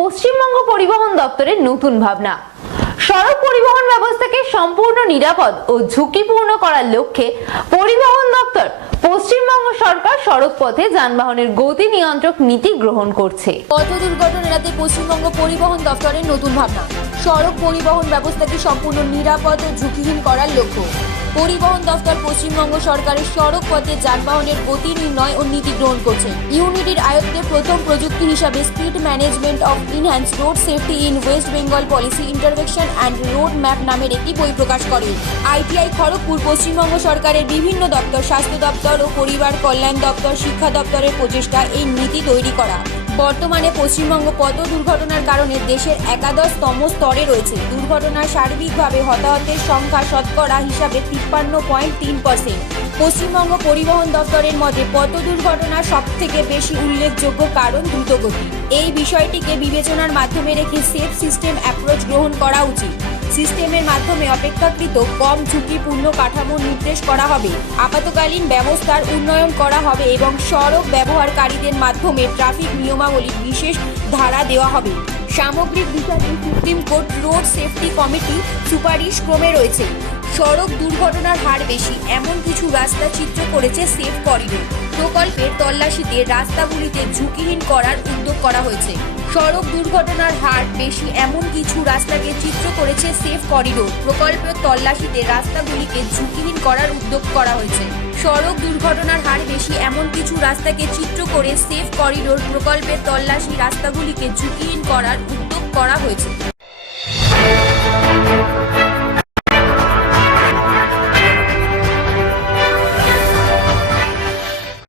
পশ্চিমবঙ্গ পরিবহন দপ্তরের নতুন ভাবনা। সড়ক পরিবহন ব্যবস্থাকে সম্পূর্ণ নিরাপদ ও ঝুঁকিপূর্ণ করার লক্ষ্যে পরিবহন দপ্তর পশ্চিমবঙ্গ সরকার সড়ক পথে যানবাহনের গতি নিয়ন্ত্রক নীতি গ্রহণ করছে। পথ দুর্ঘটনা এড়াতে পশ্চিমবঙ্গ পরিবহন দপ্তরের নতুন ভাবনা। সড়ক পরিবহন ব্যবস্থাকে সম্পূর্ণ নিরাপদ ও ঝুঁকিহীন করার লক্ষ্য পরিবহন দপ্তর পশ্চিমবঙ্গ সরকারের সড়ক পথে যানবাহনের গতি নির্ণয় ও নীতি গ্রহণ করছে। ইউনিটির আয়ত্তে প্রথম প্রযুক্তি হিসাবে speed management of enhance road safety in West Bengal policy intervention and road map নামের একটি বই প্রকাশ করে। আইটিআই খড়গপুর পশ্চিমবঙ্গ সরকারের বিভিন্ন দপ্তর, স্বাস্থ্য দপ্তর ও পরিবার কল্যাণ দপ্তর, শিক্ষা দপ্তরের প্রচেষ্টা এই নীতি তৈরি করা। বর্তমানে পশ্চিমবঙ্গ পথ দুর্ঘটনার কারণে দেশের একাদশতম স্তরে রয়েছে। দুর্ঘটনার সার্বিকভাবে হতাহতের সংখ্যা শতকরা হিসাবে 53.3%। পশ্চিমবঙ্গ পরিবহন দপ্তরের মতে পথ দুর্ঘটনার সবথেকে বেশি উল্লেখযোগ্য কারণ দ্রুতগতি। এই বিষয়টিকে বিবেচনার মাধ্যমে রেখে সেফ সিস্টেম অ্যাপ্রোচ গ্রহণ করা উচিত। সিস্টেমের মাধ্যমে অপেক্ষাকৃত কম ঝুঁকিপূর্ণ কাঠামো নির্দেশ করা হবে, আপাতকালীন ব্যবস্থার উন্নয়ন করা হবে এবং সড়ক ব্যবহারকারীদের মাধ্যমে ট্রাফিক নিয়মাবলীর বিশেষ ধারা দেওয়া হবে। সামগ্রিক বিষয়টি supreme court road safety committee সুপারিশ ক্রমে রয়েছে। সড়ক দুর্ঘটনার হার বেশি এমন কিছু রাস্তা চিত্র করেছে সেফ করিডোর প্রকল্পের তল্লাশিতে রাস্তাগুলিতে ঝুঁকিহীন করার উদ্যোগ করা হয়েছে। সড়ক দুর্ঘটনার হার বেশি এমন কিছু রাস্তাকে চিত্র করেছে সেফ করিডোর প্রকল্পের তল্লাশিতে রাস্তাগুলিকে ঝুঁকিহীন করার উদ্যোগ করা হয়েছে। সড়ক দুর্ঘটনার হার বেশি এমন কিছু রাস্তাকে চিত্র করে সেফ করিডোর প্রকল্পের তল্লাশি রাস্তাগুলিকে ঝুঁকিহীন করার উদ্যোগ করা হয়েছে।